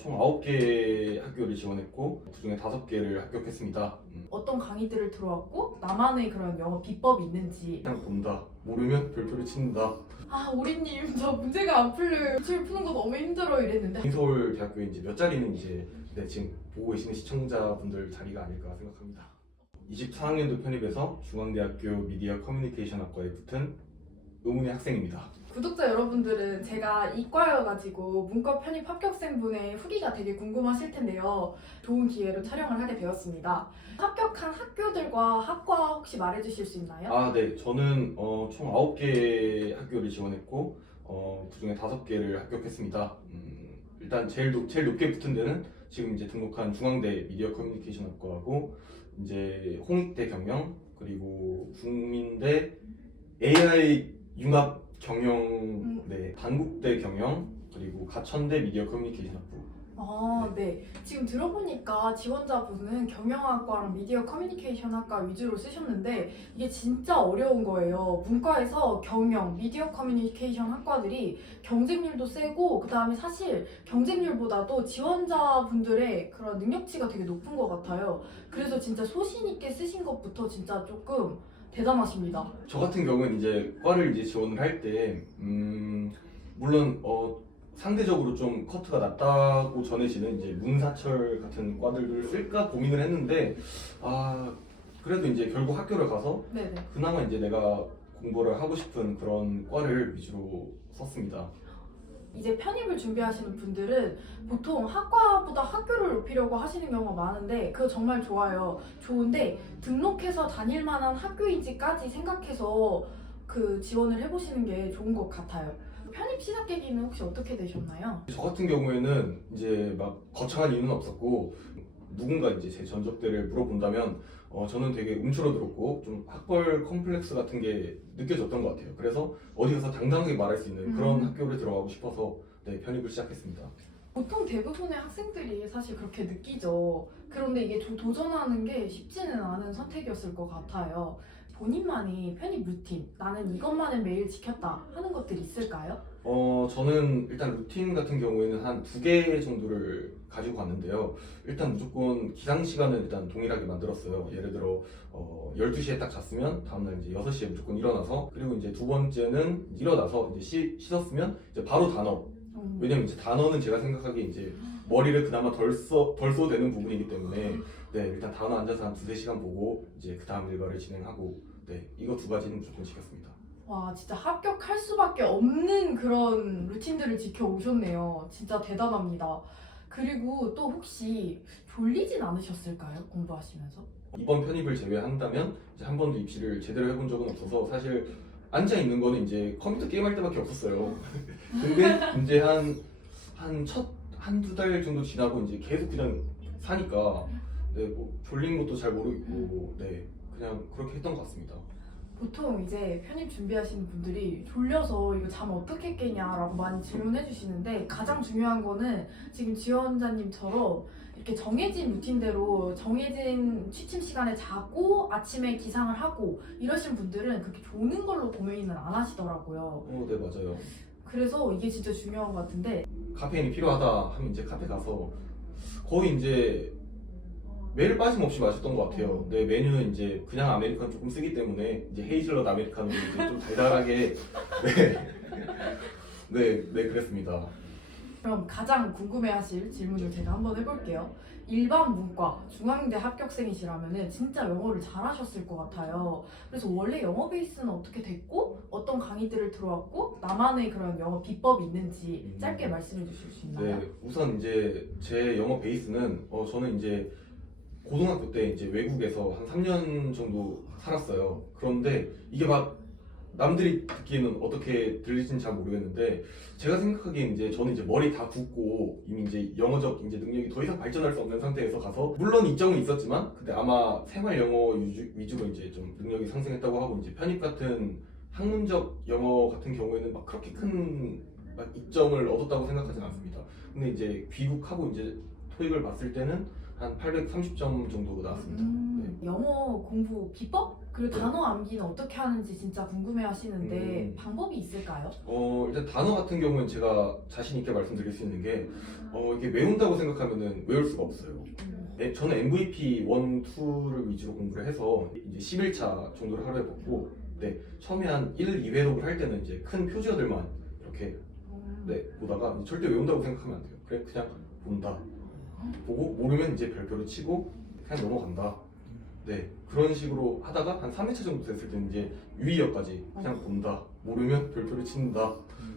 총 9개 학교를 지원했고 그중에 5개를 합격했습니다. 어떤 강의들을 들어왔고 나만의 그런 영어 비법이 있는지. 그냥 본다. 모르면 별표를 친다. 아 우리님 저 문제가 안 풀려요. 문제를 푸는 거 너무 힘들어 이랬는데. 서울대학교에 이제 몇 자리는 이제 지금 보고 계시는 시청자분들 자리가 아닐까 생각합니다. 24학년도 편입해서 중앙대학교 미디어 커뮤니케이션 학과에 붙은 의문의 학생입니다. 구독자 여러분들은 제가 이과여가지고 문과 편입 합격생분의 후기가 되게 궁금하실 텐데요. 좋은 기회로 촬영을 하게 되었습니다. 합격한 학교들과 학과 혹시 말해주실 수 있나요? 네. 저는 총 9개 학교를 지원했고 그중에 5개를 합격했습니다. 일단 제일 높게 붙은 데는 지금 이제 등록한 중앙대 미디어 커뮤니케이션 학과하고 이제 홍익대 경영 그리고 국민대 AI 융합 경영, 단국대 경영 그리고 가천대 미디어 커뮤니케이션 학부. 네. 지금 들어보니까 지원자분은 경영학과랑 미디어 커뮤니케이션 학과 위주로 쓰셨는데 이게 진짜 어려운 거예요. 문과에서 경영, 미디어 커뮤니케이션 학과들이 경쟁률도 세고 그 다음에 사실 경쟁률보다도 지원자분들의 그런 능력치가 되게 높은 것 같아요. 그래서 진짜 소신 있게 쓰신 것부터 진짜 조금 대단하십니다. 저 같은 경우는 이제 과를 이제 지원을 할 때 물론 상대적으로 좀 커트가 낮다고 전해지는 이제 문사철 같은 과들을 쓸까 고민을 했는데 그래도 이제 결국 학교를 가서 네네. 그나마 이제 내가 공부를 하고 싶은 그런 과를 위주로 썼습니다. 이제 편입을 준비하시는 분들은 보통 학과보다 학교를 높이려고 하시는 경우가 많은데 그거 정말 좋아요. 좋은데 등록해서 다닐 만한 학교인지까지 생각해서 그 지원을 해보시는 게 좋은 것 같아요. 편입 시작 계기는 혹시 어떻게 되셨나요? 저 같은 경우에는 이제 막 거창한 이유는 없었고 누군가 이제 제 전적들을 물어본다면 저는 되게 움츠러들었고 좀 학벌 컴플렉스 같은 게 느껴졌던 것 같아요. 그래서 어디 가서 당당하게 말할 수 있는 그런 학교를 들어가고 싶어서 편입을 시작했습니다. 보통 대부분의 학생들이 사실 그렇게 느끼죠. 그런데 이게 좀 도전하는 게 쉽지는 않은 선택이었을 것 같아요. 본인만의 편입 루틴, 나는 이것만은 매일 지켰다 하는 것들이 있을까요? 저는 일단 루틴 같은 경우에는 한 2개 정도를 가지고 갔는데요. 일단 무조건 기상 시간을 일단 동일하게 만들었어요. 예를 들어 12시에 딱 잤으면 다음날 이제 6시에 무조건 일어나서, 그리고 이제 두 번째는 일어나서 이제 씻었으면 이제 바로 단어. 왜냐면 이제 단어는 제가 생각하기에 이제 머리를 그나마 덜 써도 되는 부분이기 때문에 일단 단어 앉아서 한 2-3시간 보고 이제 그 다음 일과를 진행하고 이거 2가지는 무조건 지켰습니다. 와, 진짜 합격할 수밖에 없는 그런 루틴들을 지켜오셨네요. 진짜 대단합니다. 그리고 또 혹시 졸리진 않으셨을까요? 공부하시면서? 이번 편입을 제외한다면 이제 한 번도 입시를 제대로 해본 적은 없어서 사실 앉아 있는 거는 이제 컴퓨터 게임할 때밖에 없었어요. 근데 이제 한두 달 정도 지나고 이제 계속 그냥 사니까 뭐 졸린 것도 잘 모르겠고 그냥 그렇게 했던 것 같습니다. 보통 이제 편입 준비하시는 분들이 졸려서 이거 잠 어떻게 깨냐라고 많이 질문해 주시는데 가장 중요한 거는 지금 지원자님처럼 이렇게 정해진 루틴대로 정해진 취침 시간에 자고 아침에 기상을 하고 이러신 분들은 그렇게 조는 걸로 고민을 안 하시더라고요. 네, 맞아요. 그래서 이게 진짜 중요한 것 같은데 카페인이 필요하다 하면 이제 카페 가서 거의 이제 매일 빠짐없이 마셨던 것 같아요. 내 메뉴는 이제 그냥 아메리카노 조금 쓰기 때문에 이제 헤이즐넛 아메리카노를 이제 좀 달달하게 그랬습니다. 그럼 가장 궁금해하실 질문을 제가 한번 해볼게요. 일반 문과 중앙대 합격생이시라면 진짜 영어를 잘하셨을 것 같아요. 그래서 원래 영어 베이스는 어떻게 됐고 어떤 강의들을 들어왔고 나만의 그런 영어 비법이 있는지 짧게 말씀해 주실 수 있나요? 우선 이제 제 영어 베이스는 저는 이제 고등학교 때 이제 외국에서 한 3년 정도 살았어요. 그런데 이게 막 남들이 듣기에는 어떻게 들리지는 잘 모르겠는데 제가 생각하기엔 이제 저는 이제 머리 다 붓고 이미 이제 영어적 이제 능력이 더 이상 발전할 수 없는 상태에서 가서, 물론 이점은 있었지만 근데 아마 생활 영어 위주로 이제 좀 능력이 상승했다고 하고, 이제 편입 같은 학문적 영어 같은 경우에는 막 그렇게 큰 막 이점을 얻었다고 생각하진 않습니다. 근데 이제 귀국하고 이제 토익을 봤을 때는 한 830점 정도 나왔습니다. 영어 공부 비법? 그리고 단어 암기는 어떻게 하는지 진짜 궁금해 하시는데 방법이 있을까요? 일단 단어 같은 경우는 제가 자신 있게 말씀드릴 수 있는 게 이게 외운다고 생각하면은 외울 수가 없어요. 네, 저는 MVP 1, 2를 위주로 공부를 해서 이제 11차 정도를 하루에 봤고, 네, 처음에 한 1, 2회독을 할 때는 이제 큰 표지어들만 이렇게 네, 보다가 절대 외운다고 생각하면 안 돼요. 그냥 본다. 보고 모르면 이제 별표를 치고 그냥 넘어간다. 네, 그런 식으로 하다가 한 3회차 정도 됐을 때는 이제 유의어까지 그냥 본다. 모르면 별표를 친다.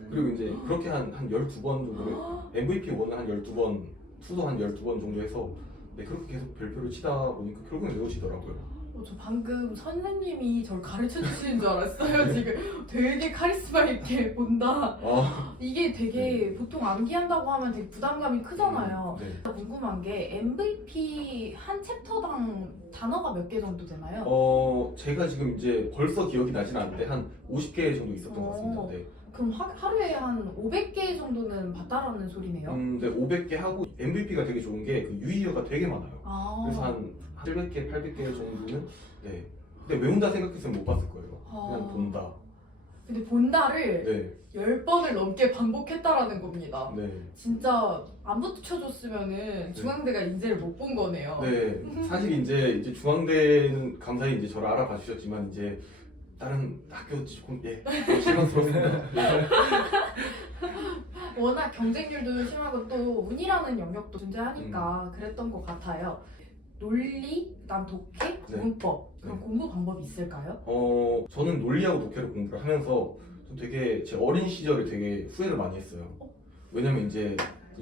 그리고 이제 그렇게 한 12번 정도를 MVP 1은 한 12번, 2도 한 12번 정도 해서 네, 그렇게 계속 별표를 치다 보니까 결국엔 외워지더라고요. 저 방금 선생님이 저를 가르쳐 주시는 줄 알았어요. 지금 되게 카리스마 있게 본다. 이게 되게 보통 암기한다고 하면 되게 부담감이 크잖아요. 네. 궁금한 게 MVP 한 챕터당 단어가 몇 개 정도 되나요? 제가 지금 이제 벌써 기억이 나진 않는데 한 50개 정도 있었던 것 같습니다. 네. 그럼 하루에 한 500개 정도는 봤다라는 소리네요. 네, 500개 하고 MVP가 되게 좋은 게 그 유의어가 되게 많아요. 그래서 한 700개, 800개 정도는 네. 근데 외운다 생각했으면 못 봤을 거예요. 그냥 본다. 근데 본다를 네. 10번을 넘게 반복했다라는 겁니다. 네. 진짜 안 붙여줬으면은 중앙대가 인재를 못 본 거네요. 네. 사실 이제 중앙대는 감사히 이제 저를 알아봐 주셨지만 이제 다른 학교 조금 좀 실망스럽습니다. 네. 워낙 경쟁률도 심하고 또 운이라는 영역도 존재하니까 그랬던 것 같아요. 논리, 그다음 독해, 네. 문법 그런 네. 공부 방법이 있을까요? 저는 논리하고 독해를 공부를 하면서 좀 되게 제 어린 시절에 되게 후회를 많이 했어요. 왜냐면 이제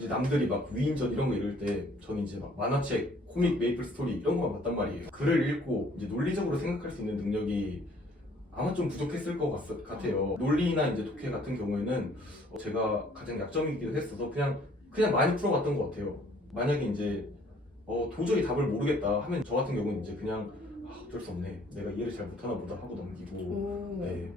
남들이 막 위인전 이런 거 읽을 때 저는 이제 막 만화책, 코믹, 메이플 스토리 이런 거만 봤단 말이에요. 글을 읽고 이제 논리적으로 생각할 수 있는 능력이 아마 좀 부족했을 것 같아요. 논리나 이제 독해 같은 경우에는 제가 가장 약점이기도 했어서 그냥 많이 풀어봤던 것 같아요. 만약에 이제 도저히 답을 모르겠다 하면 저 같은 경우는 이제 그냥 어쩔 수 없네. 내가 이해를 잘 못하나 보다 하고 넘기고 네,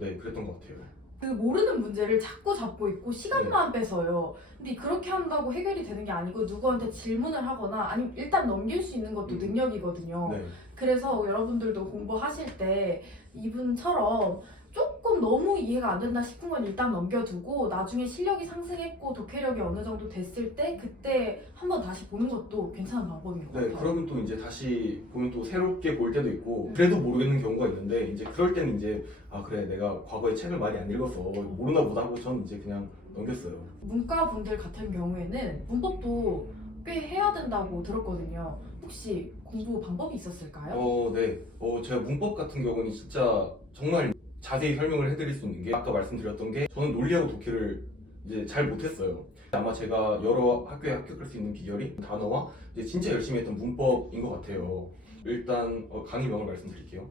네 그랬던 것 같아요. 그 모르는 문제를 자꾸 잡고 있고 시간만 뺏어요. 근데 그렇게 한다고 해결이 되는 게 아니고 누구한테 질문을 하거나 아니면 일단 넘길 수 있는 것도 능력이거든요. 네. 그래서 여러분들도 공부하실 때 이분처럼 조금 너무 이해가 안 된다 싶은 건 일단 넘겨두고 나중에 실력이 상승했고 독해력이 어느 정도 됐을 때 그때 한번 다시 보는 것도 괜찮은 방법인 것 네, 같아요. 그러면 또 이제 다시 보면 또 새롭게 볼 때도 있고 그래도 모르겠는 경우가 있는데 이제 그럴 때는 이제 그래 내가 과거에 책을 많이 안 읽어서 모르나 보다 하고 저는 이제 그냥 넘겼어요. 문과 분들 같은 경우에는 문법도 꽤 해야 된다고 들었거든요. 혹시 공부 방법이 있었을까요? 네. 제가 문법 같은 경우는 진짜 정말 자세히 설명을 해드릴 수 있는 게 아까 말씀드렸던 게 저는 논리하고 독해를 이제 잘 못했어요. 아마 제가 여러 학교에 합격할 수 있는 비결이 단어와 이제 진짜 열심히 했던 문법인 것 같아요. 일단 강의명을 말씀드릴게요.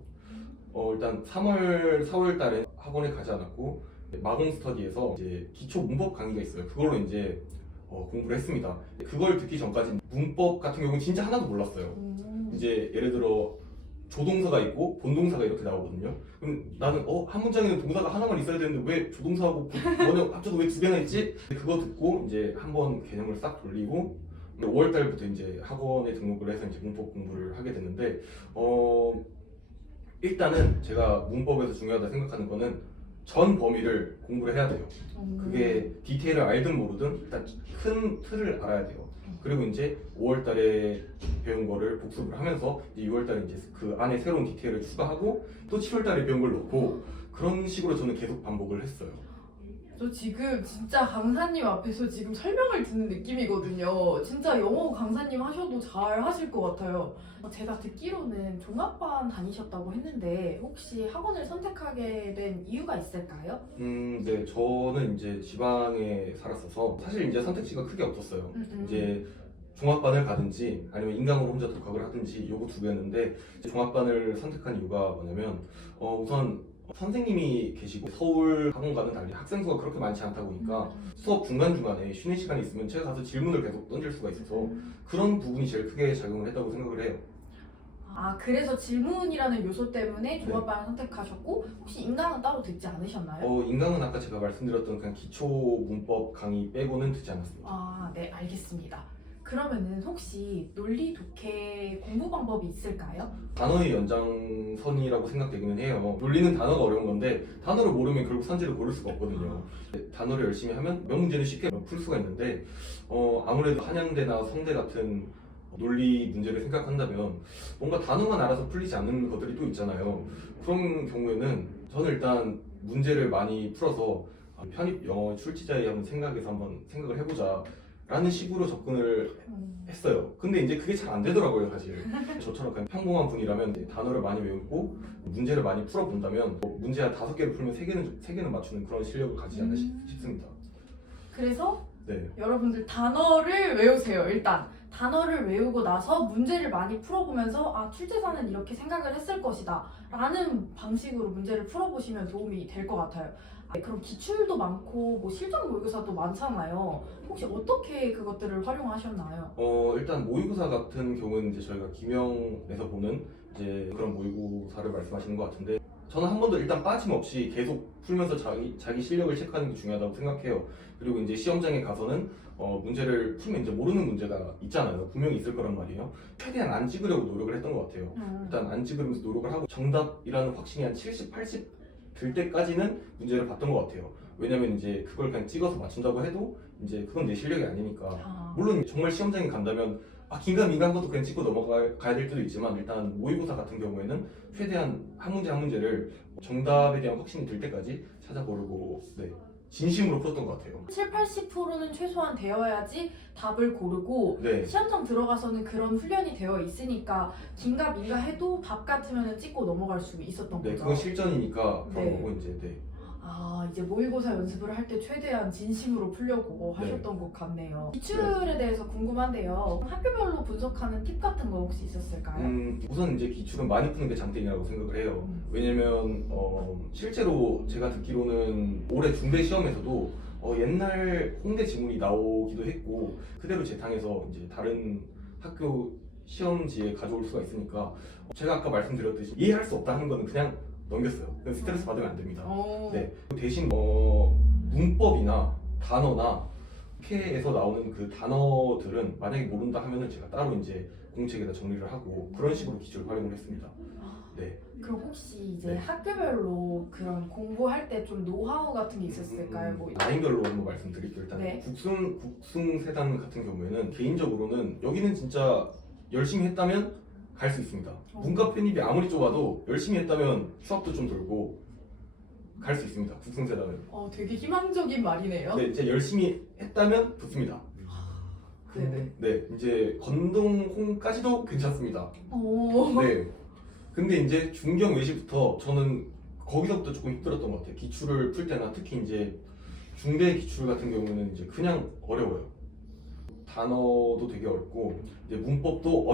일단 3월, 4월 달에 학원에 가지 않았고 마공 스터디에서 이제 기초 문법 강의가 있어요. 그걸로 이제 공부를 했습니다. 그걸 듣기 전까지 문법 같은 경우는 진짜 하나도 몰랐어요. 이제 예를 들어 조동사가 있고 본동사가 이렇게 나오거든요. 그럼 나는 한 문장에는 동사가 하나만 있어야 되는데 왜 조동사하고 원형 합쳐서 왜 두 개나 있지? 그거 듣고 이제 한번 개념을 싹 돌리고 5월 달부터 이제 학원에 등록을 해서 이제 문법 공부를 하게 됐는데 일단은 제가 문법에서 중요하다 생각하는 거는 전 범위를 공부를 해야 돼요. 그게 디테일을 알든 모르든 일단 큰 틀을 알아야 돼요. 그리고 이제 5월 달에 배운 거를 복습을 하면서 이제 6월 달에 이제 그 안에 새로운 디테일을 추가하고 또 7월 달에 배운 걸 넣고 그런 식으로 저는 계속 반복을 했어요. 저 지금 진짜 강사님 앞에서 지금 설명을 듣는 느낌이거든요. 진짜 영어 강사님 하셔도 잘 하실 것 같아요. 제가 듣기로는 종합반 다니셨다고 했는데 혹시 학원을 선택하게 된 이유가 있을까요? 네, 저는 이제 지방에 살았어서 사실 이제 선택지가 크게 없었어요. 이제 종합반을 가든지 아니면 인강으로 혼자 독학을 하든지 요거 두 개였는데 종합반을 선택한 이유가 뭐냐면 우선 선생님이 계시고 서울 학원과는 달리 학생 수가 그렇게 많지 않다 보니까 수업 중간중간에 쉬는 시간이 있으면 제가 가서 질문을 계속 던질 수가 있어서 그런 부분이 제일 크게 작용을 했다고 생각을 해요. 그래서 질문이라는 요소 때문에 종합반을 선택하셨고 혹시 인강은 따로 듣지 않으셨나요? 인강은 아까 제가 말씀드렸던 그냥 기초 문법 강의 빼고는 듣지 않았습니다. 네, 알겠습니다. 그러면은 혹시 논리 독해 공부 방법이 있을까요? 단어의 연장선이라고 생각되기는 해요. 논리는 단어가 어려운 건데 단어를 모르면 결국 선지를 고를 수가 없거든요. 단어를 열심히 하면 몇 문제는 쉽게 풀 수가 있는데 아무래도 한양대나 성대 같은 논리 문제를 생각한다면 뭔가 단어만 알아서 풀리지 않는 것들이 또 있잖아요. 그런 경우에는 저는 일단 문제를 많이 풀어서 편입 영어 출제자의 한번 생각을 해보자 라는 식으로 접근을 했어요. 근데 이제 그게 잘 안 되더라고요, 사실. 저처럼 그냥 평범한 분이라면 이제 단어를 많이 외우고 문제를 많이 풀어본다면 문제 한 5개를 풀면 3개는 맞추는 그런 실력을 가지지 않나 싶습니다. 그래서 네. 여러분들 단어를 외우세요. 일단 단어를 외우고 나서 문제를 많이 풀어보면서 아 출제자는 이렇게 생각을 했을 것이다 라는 방식으로 문제를 풀어보시면 도움이 될 것 같아요. 그럼 기출도 많고 뭐 실전 모의고사도 많잖아요. 혹시 어떻게 그것들을 활용하셨나요? 일단 모의고사 같은 경우는 이제 저희가 기명에서 보는 이제 그런 모의고사를 말씀하시는 것 같은데 저는 한 번도 일단 빠짐없이 계속 풀면서 자기 실력을 체크하는 게 중요하다고 생각해요. 그리고 이제 시험장에 가서는 문제를 풀면 이제 모르는 문제가 있잖아요. 분명히 있을 거란 말이에요. 최대한 안 찍으려고 노력을 했던 것 같아요. 일단 안 찍으면서 노력을 하고 정답이라는 확신이 한 70, 80 들 때까지는 문제를 봤던 것 같아요. 왜냐면 이제 그걸 그냥 찍어서 맞춘다고 해도 이제 그건 내 실력이 아니니까. 물론 정말 시험장에 간다면 긴가민가한 것도 그냥 찍고 넘어가야 될 때도 있지만 일단 모의고사 같은 경우에는 최대한 한 문제 한 문제를 정답에 대한 확신이 들 때까지 찾아보려고 진심으로 풀었던 것 같아요. 7, 80%는 최소한 되어야지 답을 고르고 네. 시험장 들어가서는 그런 훈련이 되어 있으니까 긴가민가 해도 답 같으면 찍고 넘어갈 수 있었던 네, 거죠. 그건 실전이니까 그런 네. 거고 이제 이제 모의고사 연습을 할 때 최대한 진심으로 풀려고 하셨던 것 같네요. 기출에 대해서 궁금한데요. 학교별로 분석하는 팁 같은 거 혹시 있었을까요? 우선 이제 기출은 많이 푸는 게 장땡이라고 생각을 해요. 왜냐면 실제로 제가 듣기로는 올해 중대 시험에서도 옛날 홍대 지문이 나오기도 했고 그대로 재탕해서 이제 다른 학교 시험지에 가져올 수가 있으니까 제가 아까 말씀드렸듯이 이해할 수 없다 하는 거는 그냥 넘겼어요. 스트레스 받으면 안 됩니다. 네. 대신 문법이나 단어나 학회에서 나오는 그 단어들은 만약에 모른다 하면은 제가 따로 이제 공책에다 정리를 하고 그런 식으로 기출 활용을 했습니다. 네. 그럼 혹시 이제 네. 학교별로 그런 공부할 때 좀 노하우 같은 게 있었을까요? 뭐 라인별로 한번 말씀드릴게요. 일단 네. 국승세단 같은 경우에는 개인적으로는 여기는 진짜 열심히 했다면 갈 수 있습니다. 문과 편입이 아무리 좁아도 열심히 했다면 추합도 좀 돌고 갈 수 있습니다. 국승세단은. 되게 희망적인 말이네요. 네, 이제 열심히 했다면 붙습니다. 네네. 네, 이제 건동홍까지도 괜찮습니다. 오. 네. 근데 이제 중경 외시부터 저는 거기서부터 조금 힘들었던 것 같아요. 기출을 풀 때나 특히 이제 중대 기출 같은 경우는 이제 그냥 어려워요. 단어도 되게 어렵고 이제 문법도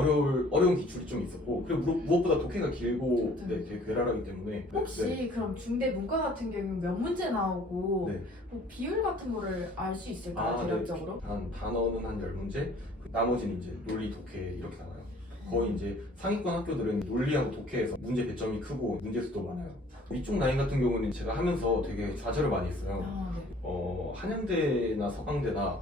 어려운 기출이 좀 있었고 그리고 무엇보다 독해가 길고 되게 괴랄하기 때문에 혹시 그럼 중대 문과 같은 경우는 몇 문제 나오고 네. 뭐 비율 같은 거를 알 수 있을까요? 대략적으로? 단어는 한 10문제, 나머지는 이제 논리, 독해 이렇게 나와요. 거의 이제 상위권 학교들은 논리하고 독해에서 문제 배점이 크고 문제 수도 많아요. 이쪽 라인 같은 경우는 제가 하면서 되게 좌절을 많이 했어요. 네. 한양대나 서강대나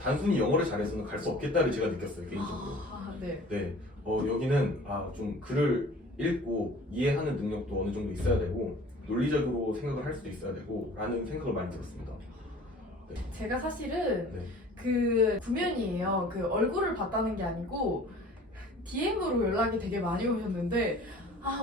단순히 영어를 잘해서는 갈 수 없겠다를 제가 느꼈어요, 개인적으로. 네. 네. 여기는 좀 글을 읽고 이해하는 능력도 어느 정도 있어야 되고 논리적으로 생각을 할 수도 있어야 되고 라는 생각을 많이 들었습니다. 제가 사실은 네. 그 구면이에요. 그 얼굴을 봤다는 게 아니고 DM으로 연락이 되게 많이 오셨는데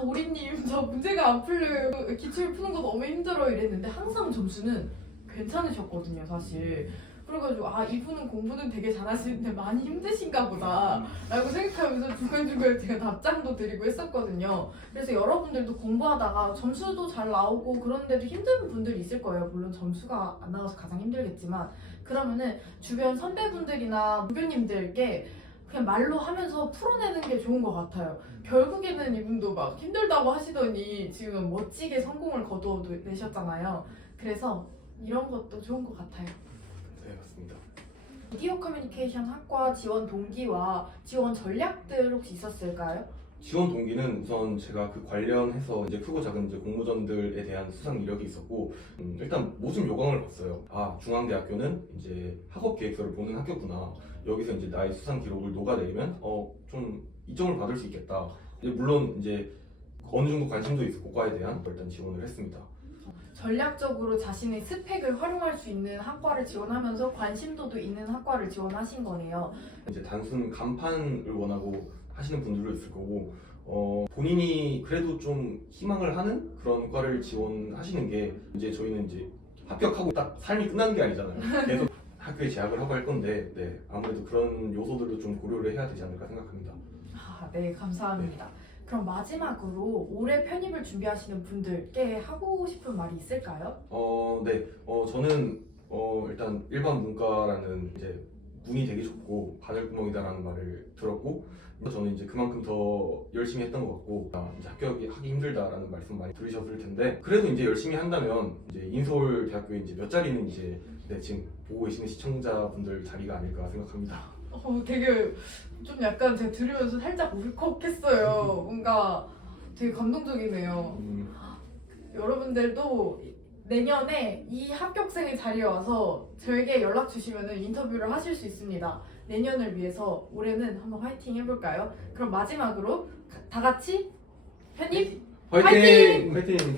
오리님 저 문제가 안 풀려요. 기출 푸는 거 너무 힘들어요 이랬는데 항상 점수는 괜찮으셨거든요 사실. 그래가지고 이분은 공부는 되게 잘하시는데 많이 힘드신가 보다 라고 생각하면서 중간중간에 제가 답장도 드리고 했었거든요. 그래서 여러분들도 공부하다가 점수도 잘 나오고 그런데도 힘든 분들이 있을 거예요. 물론 점수가 안 나와서 가장 힘들겠지만 그러면은 주변 선배분들이나 후배님들께 그냥 말로 하면서 풀어내는 게 좋은 것 같아요. 결국에는 이분도 막 힘들다고 하시더니 지금 멋지게 성공을 거두어내셨잖아요. 그래서 이런 것도 좋은 것 같아요. 네, 맞습니다. 미디어 커뮤니케이션 학과 지원 동기와 지원 전략들 혹시 있었을까요? 지원 동기는 우선 제가 그 관련해서 이제 크고 작은 이제 공모전들에 대한 수상 이력이 있었고 일단 모집 요강을 봤어요. 중앙대학교는 이제 학업 계획서를 보는 학교구나. 여기서 이제 나의 수상 기록을 녹아내면 좀 이점을 받을 수 있겠다. 물론 이제 어느 정도 관심도 있었고 과에 대한 일단 지원을 했습니다. 전략적으로 자신의 스펙을 활용할 수 있는 학과를 지원하면서 관심도도 있는 학과를 지원하신 거네요. 이제 단순 간판을 원하고 하시는 분들도 있을 거고 본인이 그래도 좀 희망을 하는 그런 과를 지원하시는 게 이제 저희는 이제 합격하고 딱 삶이 끝나는 게 아니잖아요. 계속 학교에 재학을 하고 할 건데 네, 아무래도 그런 요소들도 좀 고려를 해야 되지 않을까 생각합니다. 네, 감사합니다. 그럼 마지막으로 올해 편입을 준비하시는 분들께 하고 싶은 말이 있을까요? 네, 저는 일단 일반 문과라는 이제 문이 되게 좁고 바늘구멍이다라는 말을 들었고 저는 이제 그만큼 더 열심히 했던 것 같고 이제 합격하기 힘들다라는 말씀 많이 들으셨을 텐데 그래도 이제 열심히 한다면 이제 인서울 대학교에 이제 몇 자리는 이제 네, 지금 보고 계시는 시청자분들 자리가 아닐까 생각합니다. 되게 좀 약간 제가 들으면서 살짝 울컥했어요. 뭔가 되게 감동적이네요. 여러분들도 내년에 이 합격생의 자리에 와서 저에게 연락 주시면 인터뷰를 하실 수 있습니다. 내년을 위해서 올해는 한번 화이팅 해볼까요? 그럼 마지막으로 다 같이 편입 화이팅! 화이팅!